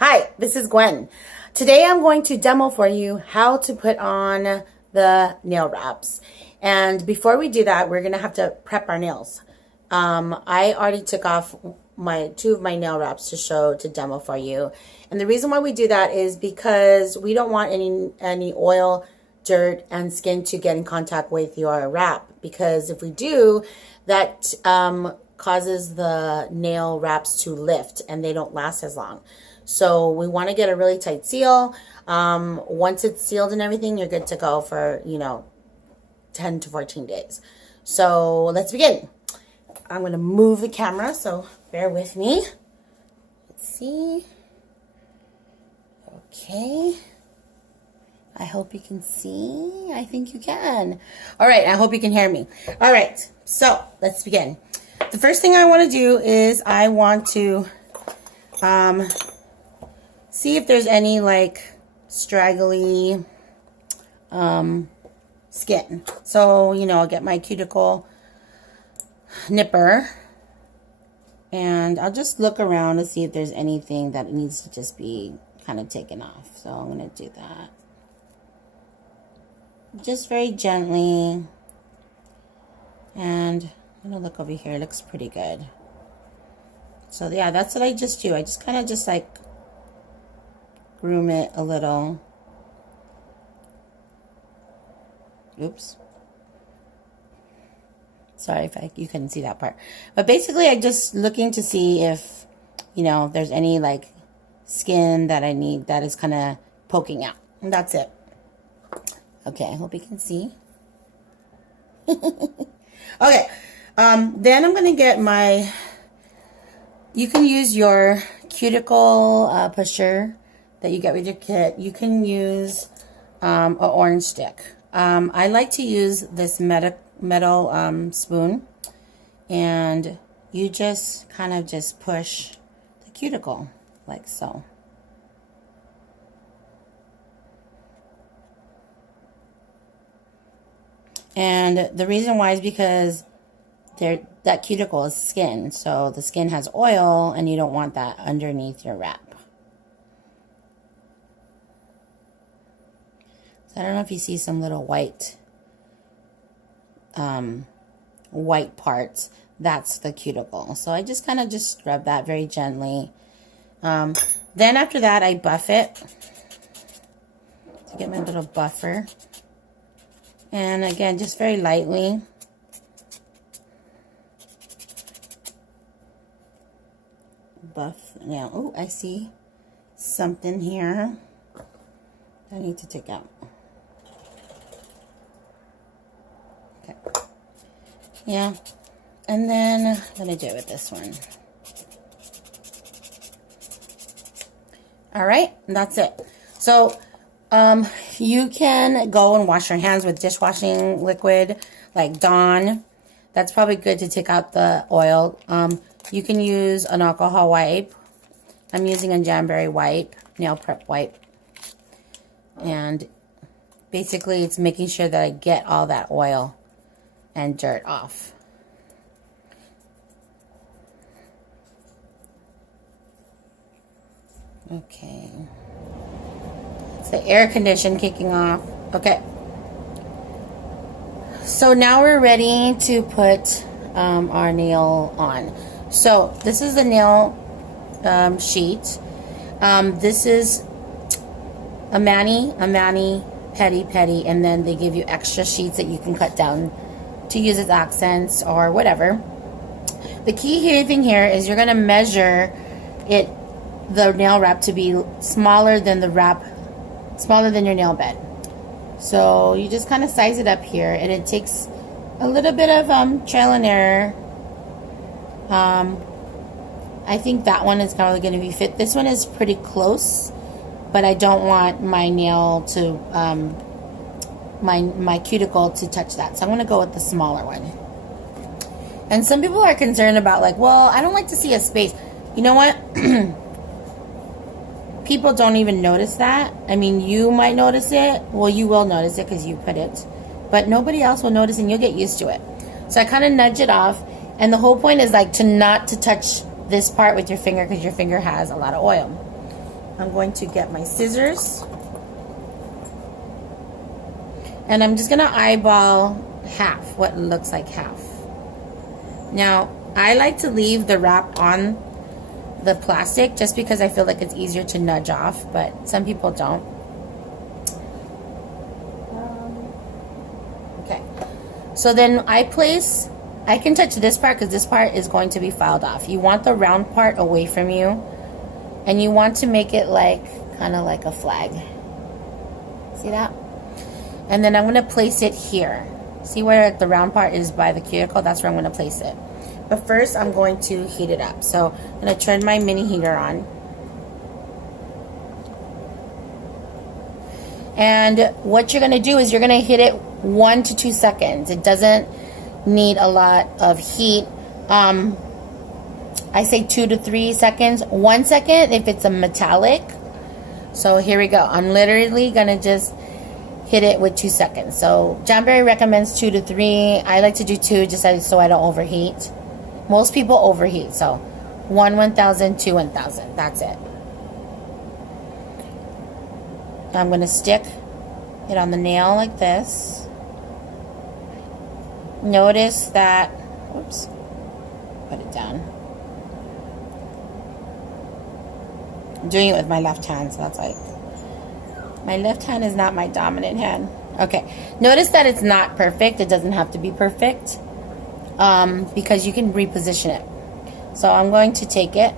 Hi, this is Gwen. Today I'm going to demo for you how to put on the nail wraps. And before we do that, we're going to have to prep our nails. I already took off two of my nail wraps to demo for you. And the reason why we do that is because we don't want any oil, dirt, and skin to get in contact with your wrap. Because if we do, that causes the nail wraps to lift and they don't last as long. So we want to get a really tight seal. Once it's sealed and everything, you're good to go for, 10 to 14 days. So let's begin. I'm going to move the camera, so bear with me. Let's see. Okay. I hope you can see. I think you can. All right, I hope you can hear me. All right, so let's begin. The first thing I want to do is I want to see if there's any straggly skin. So, I'll get my cuticle nipper and I'll just look around to see if there's anything that needs to just be kind of taken off. So I'm going to do that. Just very gently. And I'm going to look over here. It looks pretty good. So yeah, that's what I just do. I just kind of just groom it a little. Oops. Sorry if you couldn't see that part. But basically, I'm just looking to see if, there's any skin that I need that is kind of poking out. And that's it. Okay, I hope you can see. Okay. Then I'm going to get you can use your cuticle pusher that you get with your kit. You can use an orange stick. I like to use this metal spoon, and you just kind of just push the cuticle like so. And the reason why is because that cuticle is skin, so the skin has oil and you don't want that underneath your wrap. So I don't know if you see some little white parts. That's the cuticle. So I just kind of just rub that very gently. Then after that, I buff it to get my little buffer. And again, just very lightly. Buff. Now, oh, I see something here I need to take out. Okay. Yeah. And then I'm going to do it with this one. All right. And that's it. So, you can go and wash your hands with dishwashing liquid like Dawn. That's probably good to take out the oil. You can use an alcohol wipe. I'm using a Jamberry wipe, nail prep wipe. And basically it's making sure that I get all that oil and dirt off. Okay. It's the air condition kicking off. Okay. So now we're ready to put our nail on. So this is the nail sheet. This is a mani, petty, and then they give you extra sheets that you can cut down to use as accents or whatever. The key thing here is you're going to measure the nail wrap to be smaller than your nail bed. So you just kind of size it up here, and it takes a little bit of trial and error. I think that one is probably going to be fit. This one is pretty close, but I don't want my nail to my cuticle to touch that, so I'm going to go with the smaller one. And some people are concerned about well, I don't like to see a space. You know what? People don't even notice that. I mean, you might notice it. Well, you will notice it because you put it, but nobody else will notice, and you'll get used to it. So I kind of nudge it off, and the whole point is not to touch this part with your finger because your finger has a lot of oil. I'm going to get my scissors. And I'm just going to eyeball half, what looks like half. Now, I like to leave the wrap on the plastic just because I feel like it's easier to nudge off, but some people don't. Okay. So then I can touch this part because this part is going to be filed off. You want the round part away from you, and you want to make it like, kind of like a flag. See that? And then I'm going to place it here. See where the round part is by the cuticle? That's where I'm going to place it. But first, I'm going to heat it up. So I'm going to turn my mini heater on. And what you're going to do is you're going to hit it 1 to 2 seconds. It doesn't need a lot of heat. I say 2 to 3 seconds. 1 second if it's a metallic. So here we go. I'm literally going to just hit it with 2 seconds. So Janberry recommends 2 to 3. I like to do 2 just so I don't overheat. Most people overheat. So 1 1000, 2 1000. That's it. I'm going to stick it on the nail like this. Notice that, oops, put it down. I'm doing it with my left hand, so that's like, my left hand is not my dominant hand. Okay, notice that it's not perfect. It doesn't have to be perfect because you can reposition it. So I'm going to take it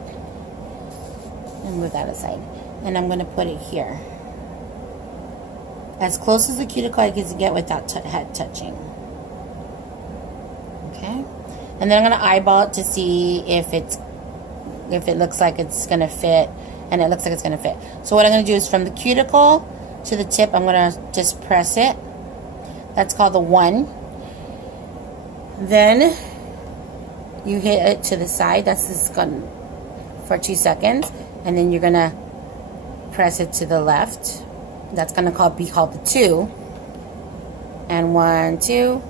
and move that aside, and I'm going to put it here. As close as the cuticle I can get without head touching. Okay, and then I'm gonna eyeball it to see if it looks like it's gonna fit, and it looks like it's gonna fit. So what I'm gonna do is from the cuticle to the tip, I'm gonna just press it. That's called the 1. Then you hit it to the side. That's just gonna for 2 seconds, and then you're gonna press it to the left. That's gonna be called the 2. And 1, 2.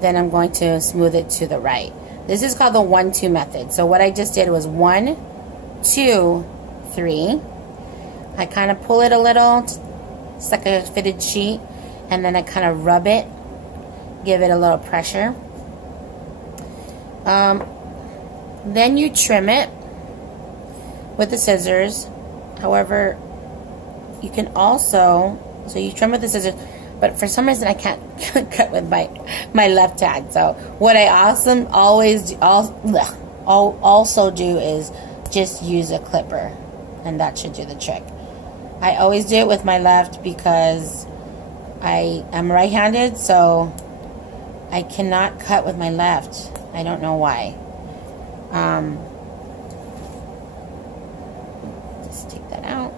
Then I'm going to smooth it to the right. This is called the 1-2 method. So what I just did was 1, 2, 3. I kind of pull it a little, it's like a fitted sheet, and then I kind of rub it, give it a little pressure. Then you trim it with the scissors. However, you can also, so you trim with the scissors, but for some reason I can't cut with my left hand. So what I also do is just use a clipper, and that should do the trick. I always do it with my left because I am right-handed, so I cannot cut with my left. I don't know why. Just take that out.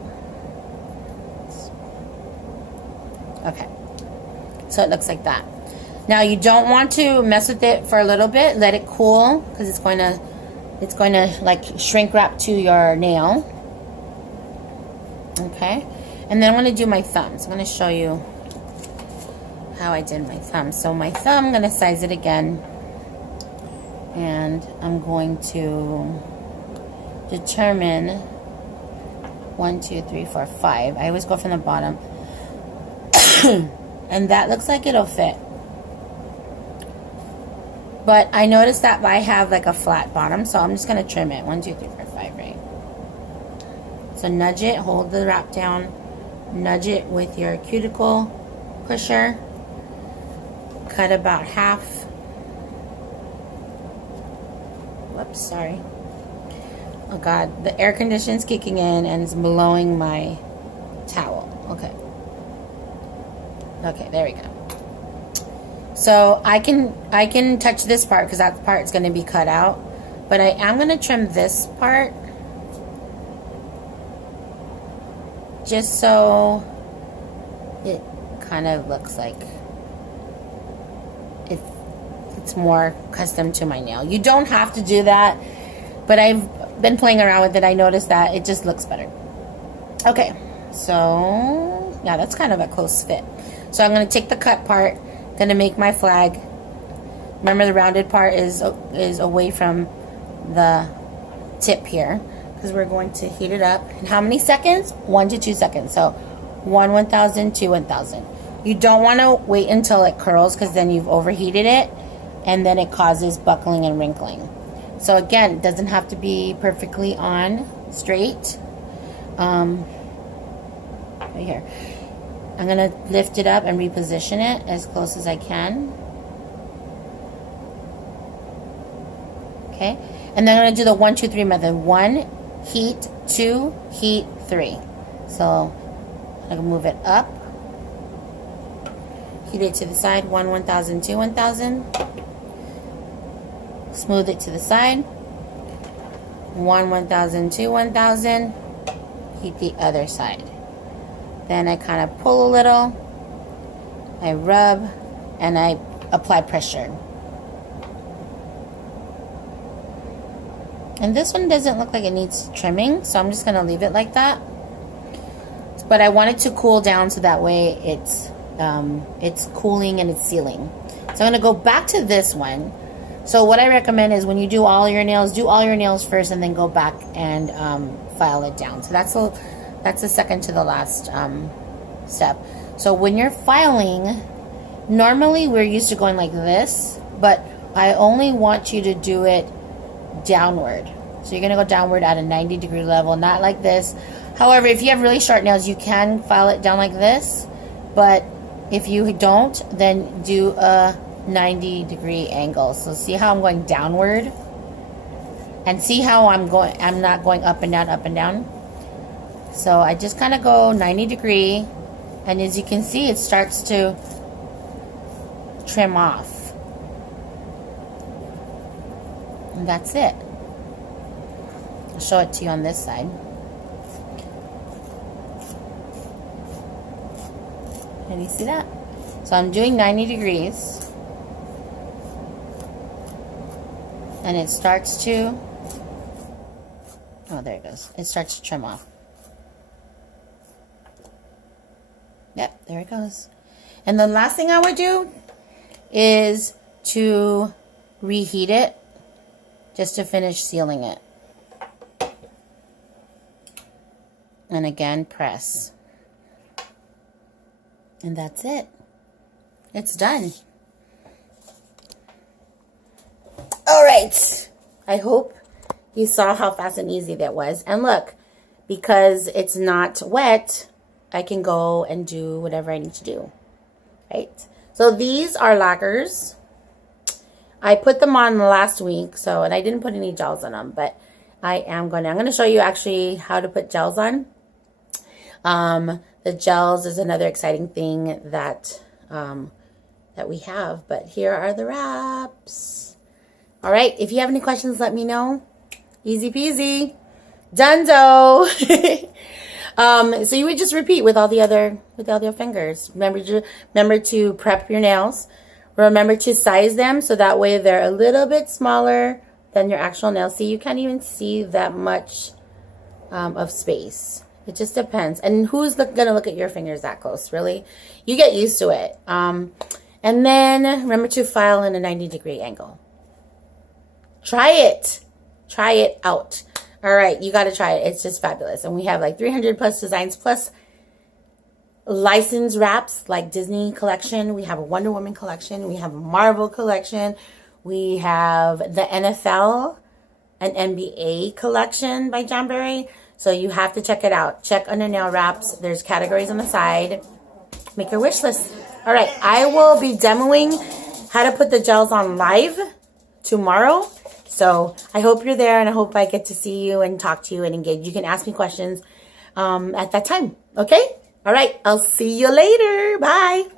Okay, so it looks like that. Now you don't want to mess with it for a little bit. Let it cool because it's going to like shrink wrap to your nail. Okay, and then I'm going to do my thumbs. I'm going to show you how I did my thumb. So my thumb, I'm going to size it again, and I'm going to determine 1, 2, 3, 4, 5. I always go from the bottom. And that looks like it'll fit. But I noticed that I have like a flat bottom, so I'm just going to trim it. 1, 2, 3, 4, 5, right? So nudge it, hold the wrap down, nudge it with your cuticle pusher, cut about half. Whoops, sorry. Oh God, the air conditioning's kicking in and it's blowing my towel. Okay. Okay, there we go. So I can touch this part because that part is going to be cut out, but I am going to trim this part just so it kind of looks like it's more custom to my nail. You don't have to do that, but I've been playing around with it. I noticed that it just looks better. Okay, so yeah, that's kind of a close fit. So I'm going to take the cut part, going to make my flag. Remember, the rounded part is away from the tip here. because we're going to heat it up. In how many seconds? 1 to 2 seconds. So 1,000, 2, 1,000. You don't want to wait until it curls because then you've overheated it and then it causes buckling and wrinkling. So again, it doesn't have to be perfectly on straight. Right here. I'm going to lift it up and reposition it as close as I can. Okay. And then I'm going to do the 1, 2, 3 method. 1, heat, 2, heat, 3. So I'm going to move it up. Heat it to the side. 1, 1,000, 2, 1,000. Smooth it to the side. 1, 1,000, 2, 1,000. Heat the other side. Then I kind of pull a little, I rub, and I apply pressure. And this one doesn't look like it needs trimming, so I'm just going to leave it like that. But I want it to cool down so that way it's cooling and it's sealing. So I'm going to go back to this one. So what I recommend is when you do all your nails first and then go back and file it down. So that's the second to the last step. So when you're filing, normally we're used to going like this, but I only want you to do it downward. So you're going to go downward at a 90-degree level, not like this. However, if you have really sharp nails, you can file it down like this, but if you don't, then do a 90-degree angle. So see how I'm going downward? And see how I'm not going up and down, up and down? So I just kind of go 90-degree, and as you can see, it starts to trim off. And that's it. I'll show it to you on this side. Can you see that? So I'm doing 90 degrees. And it starts to, oh, there it goes. It starts to trim off. Yep, there it goes. And the last thing I would do is to reheat it just to finish sealing it. And again, press. And that's it. It's done. All right. I hope you saw how fast and easy that was. And look, because it's not wet, I can go and do whatever I need to do. Right? So these are lacquers. I put them on last week, and I didn't put any gels on them, but I'm going to show you actually how to put gels on. The gels is another exciting thing that we have, but here are the wraps. All right, if you have any questions, let me know. Easy peasy. Dunzo. So you would just repeat with all the other fingers. Remember to prep your nails. Remember to size them so that way they're a little bit smaller than your actual nails. See, you can't even see that much of space. It just depends. And who's going to look at your fingers that close, really? You get used to it. And then remember to file in a 90-degree angle. Try it. Try it out. All right, you got to try it. It's just fabulous. And we have like 300 plus designs plus licensed wraps like Disney collection. We have a Wonder Woman collection. We have a Marvel collection. We have the NFL and NBA collection by John Berry. So you have to check it out. Check under nail wraps. There's categories on the side. Make your wish list. All right, I will be demoing how to put the gels on live tomorrow. So I hope you're there, and I hope I get to see you and talk to you and engage. You can ask me questions at that time. Okay? All right. I'll see you later. Bye.